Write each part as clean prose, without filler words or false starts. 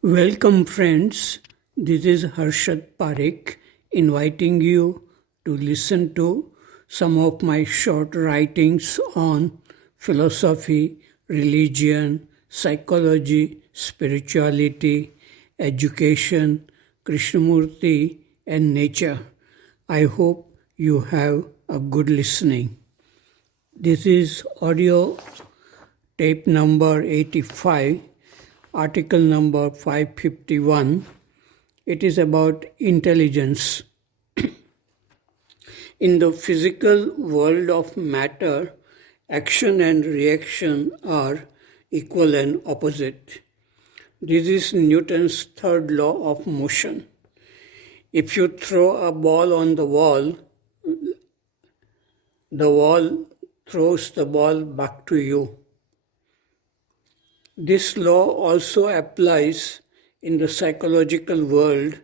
Welcome, friends. This is Harshad Parekh inviting you to listen to some of my short writings on philosophy, religion, psychology, spirituality, education, Krishnamurti, and nature. I hope you have a good listening. This is audio tape number 85, article number 551. It is about intelligence. In the physical world of matter, action and reaction are equal and opposite. This is Newton's third law of motion. If you throw a ball on the wall throws the ball back to you. This law also applies in the psychological world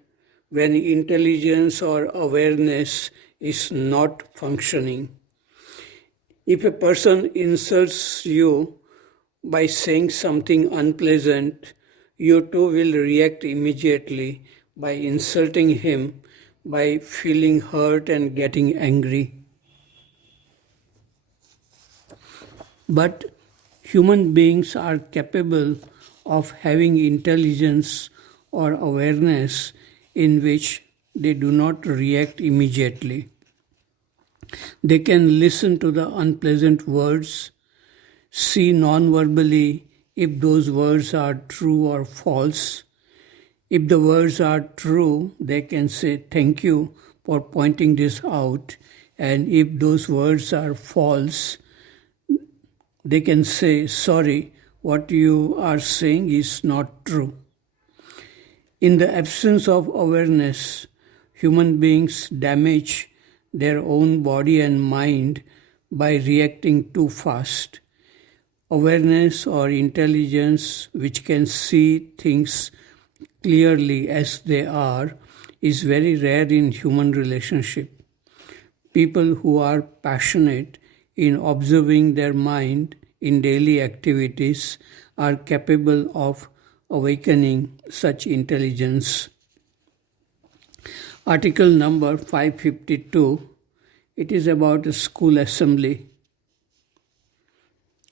when intelligence or awareness is not functioning. If a person insults you by saying something unpleasant, you too will react immediately by insulting him, by feeling hurt and getting angry. But human beings are capable of having intelligence or awareness in which they do not react immediately. They can listen to the unpleasant words, see non-verbally if those words are true or false. If the words are true, they can say thank you for pointing this out, and if those words are false, they can say, sorry, what you are saying is not true. In the absence of awareness, human beings damage their own body and mind by reacting too fast. Awareness or intelligence, which can see things clearly as they are, is very rare in human relationship. People who are passionate in observing their mind in daily activities are capable of awakening such intelligence. Article number 552, it is about a school assembly.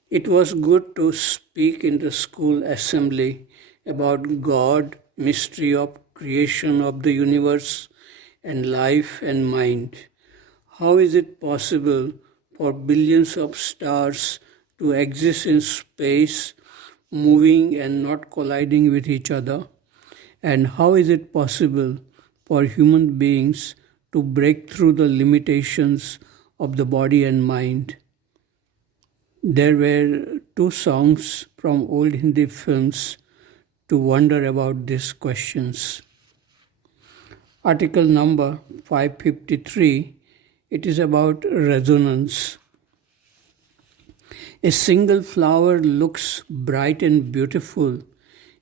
It was good to speak in the school assembly about God, mystery of creation of the universe, and life and mind. How is it possible for billions of stars to exist in space, moving and not colliding with each other? And how is it possible for human beings to break through the limitations of the body and mind? There were two songs from old Hindi films to wonder about these questions. Article number 553, it is about resonance. A single flower looks bright and beautiful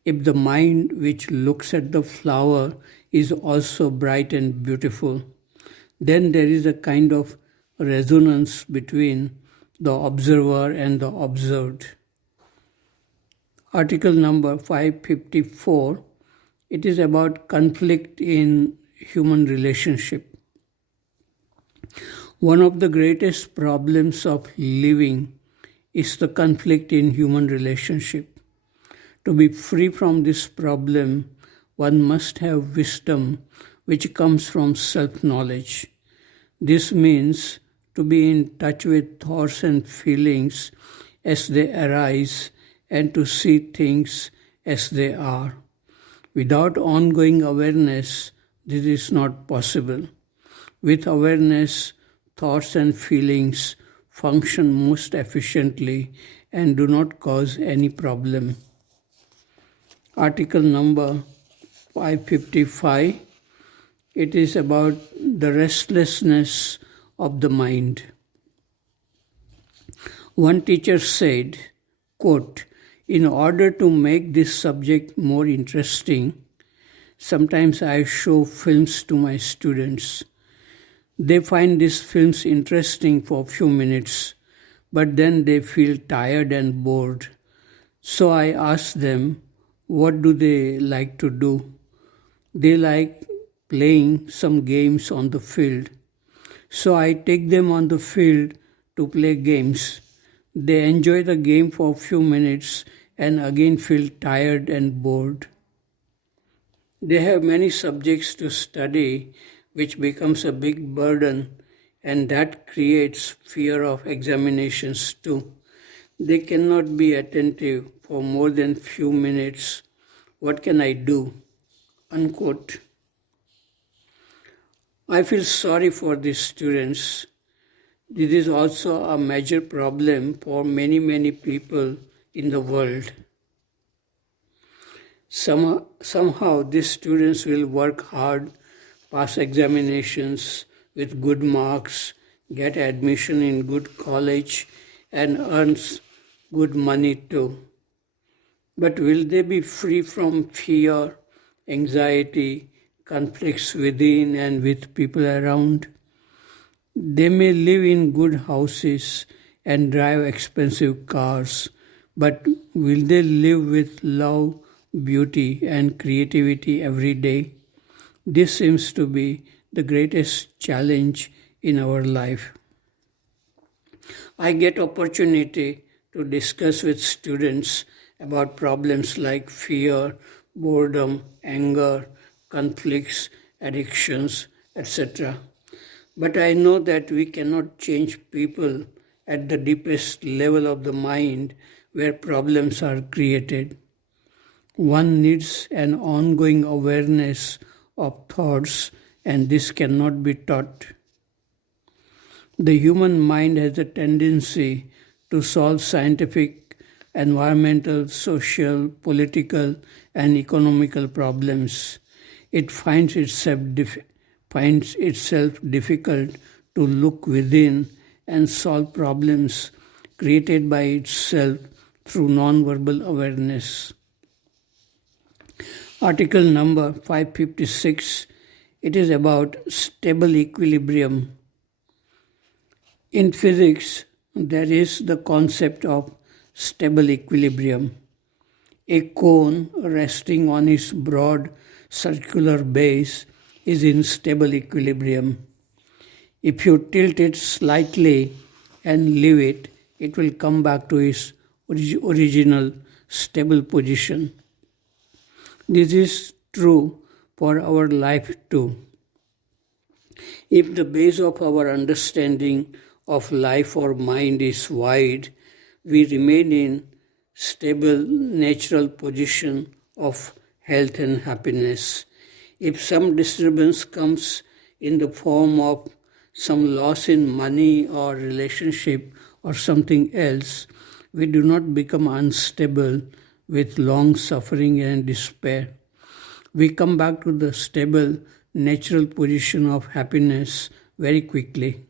if the mind which looks at the flower is also bright and beautiful. Then there is a kind of resonance between the observer and the observed. Article number 554, it is about conflict in human relationship. One of the greatest problems of living is the conflict in human relationship. To be free from this problem, one must have wisdom which comes from self-knowledge. This means to be in touch with thoughts and feelings as they arise and to see things as they are. Without ongoing awareness, this is not possible. With awareness, thoughts and feelings function most efficiently and do not cause any problem. Article number 555, it is about the restlessness of the mind. One teacher said, quote, in order to make this subject more interesting, sometimes I show films to my students. They find these films interesting for a few minutes, but then they feel tired and bored. So I ask them, What do they like to do? They like playing some games on the field. So I take them on the field to play games. They enjoy the game for a few minutes and again feel tired and bored. They have many subjects to study, which becomes a big burden, and that creates fear of examinations too. They cannot be attentive for more than few minutes. What can I do? Unquote. I feel sorry for these students. This is also a major problem for many people in the world. Somehow these students will work hard, pass examinations with good marks, get admission in good college, and earns good money too. But will they be free from fear, anxiety, conflicts within and with people around? They may live in good houses and drive expensive cars, but will they live with love, beauty, and creativity every day? This seems to be the greatest challenge in our life. I get opportunity to discuss with students about problems like fear, boredom, anger, conflicts, addictions, etc. But I know that we cannot change people at the deepest level of the mind where problems are created. One needs an ongoing awareness of thoughts, and this cannot be taught. The human mind has a tendency to solve scientific, environmental, social, political, and economical problems. It finds itself difficult to look within and solve problems created by itself through nonverbal awareness. Article number 556, it is about stable equilibrium. In physics, there is the concept of stable equilibrium. A cone resting on its broad circular base is in stable equilibrium. If you tilt it slightly and leave it, it will come back to its original stable position. This is true for our life too. If the base of our understanding of life or mind is wide, we remain in stable natural position of health and happiness. If some disturbance comes in the form of some loss in money or relationship or something else, we do not become unstable with long suffering and despair. We come back to the stable natural position of happiness very quickly.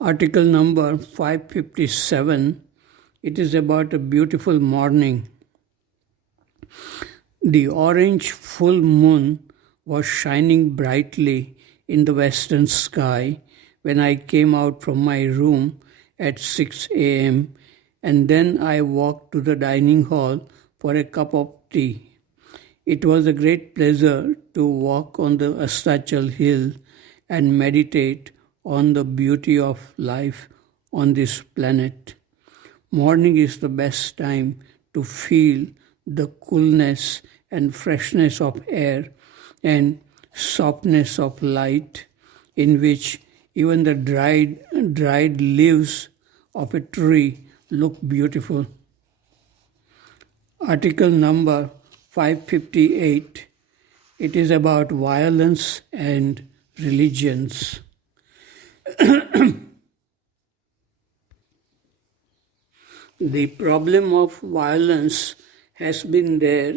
Article number 557, it is about a beautiful morning. The orange full moon was shining brightly in the western sky when I came out from my room at 6 a.m. and then I walked to the dining hall for a cup of tea. It was a great pleasure to walk on the Astachal hill and meditate on the beauty of life on this planet. Morning is the best time to feel the coolness and freshness of air and softness of light, in which even the dried leaves of a tree look beautiful. Article number 558. It is about violence and religions. The problem of violence has been there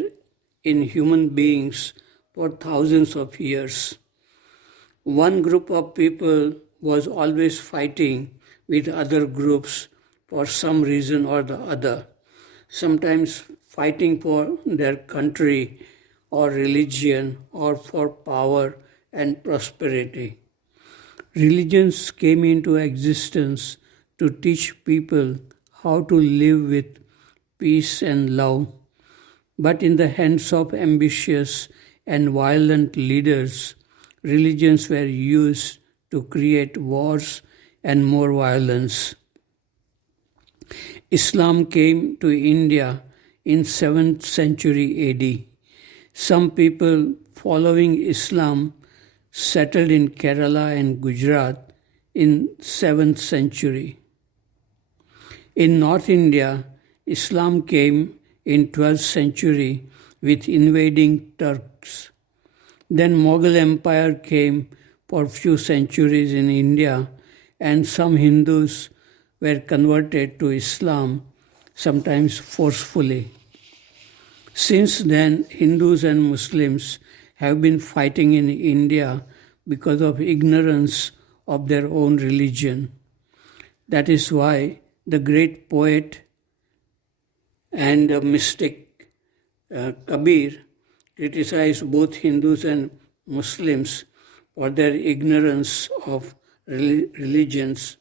in human beings for thousands of years. One group of people was always fighting with other groups for some reason or the other, sometimes fighting for their country or religion or for power and prosperity. Religions came into existence to teach people how to live with peace and love. But in the hands of ambitious and violent leaders, religions were used to create wars and more violence. Islam came to India in 7th century AD. Some people following Islam settled in Kerala and Gujarat in 7th century. In North India, Islam came in 12th century with invading Turks. Then Mughal Empire came for few centuries in India, and some Hindus were converted to Islam, sometimes forcefully. Since then, Hindus and Muslims have been fighting in India because of ignorance of their own religion. That is why the great poet and mystic Kabir criticized both Hindus and Muslims for their ignorance of religions.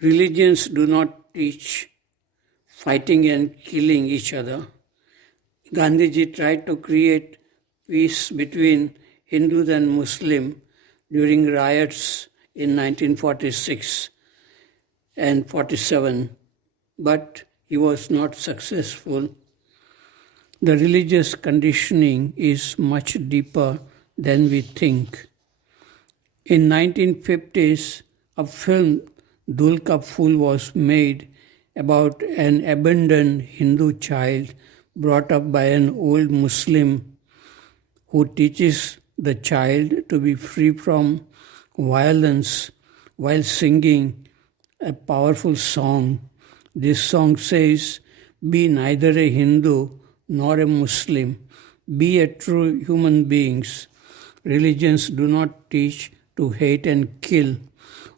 Religions do not teach fighting and killing each other. Gandhiji tried to create peace between Hindus and Muslims during riots in 1946 and 47, but he was not successful. The religious conditioning is much deeper than we think. In 1950s, a film Dul Ka Phul was made about an abandoned Hindu child brought up by an old Muslim who teaches the child to be free from violence while singing a powerful song. This song says, "Be neither a Hindu nor a Muslim. Be a true human beings. Religions do not teach to hate and kill.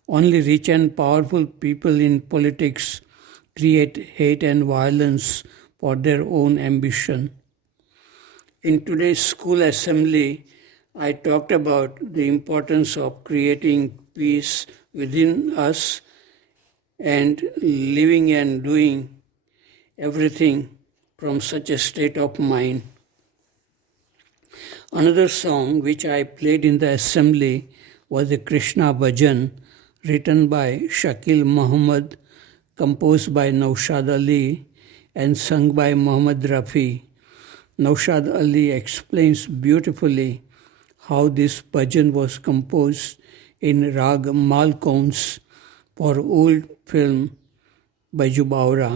Only rich and powerful people in politics create hate and violence for their own ambition." In today's school assembly, I talked about the importance of creating peace within us and living and doing everything from such a state of mind. Another song which I played in the assembly was a Krishna Bhajan written by Shakil Muhammad, composed by Naushad Ali and sung by Muhammad Rafi. Naushad Ali explains beautifully how this bhajan was composed in Rag Malkauns for old film Baju Baura.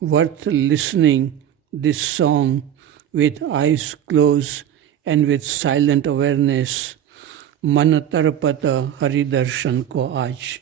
Worth listening this song with eyes closed and with silent awareness. Man tarpata Hari Darshan ko aaj.